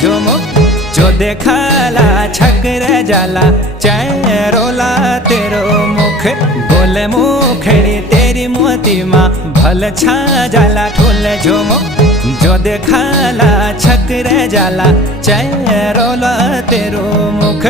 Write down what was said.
झुमुक। जो देखाला छकर जाला चैरोला तेरो मुख। बोले मुखड़ी तेरी मोती माँ भल छा जाला ठोल झुमुक। जो देखाला छकर जाला चैरोला तेरो मुख।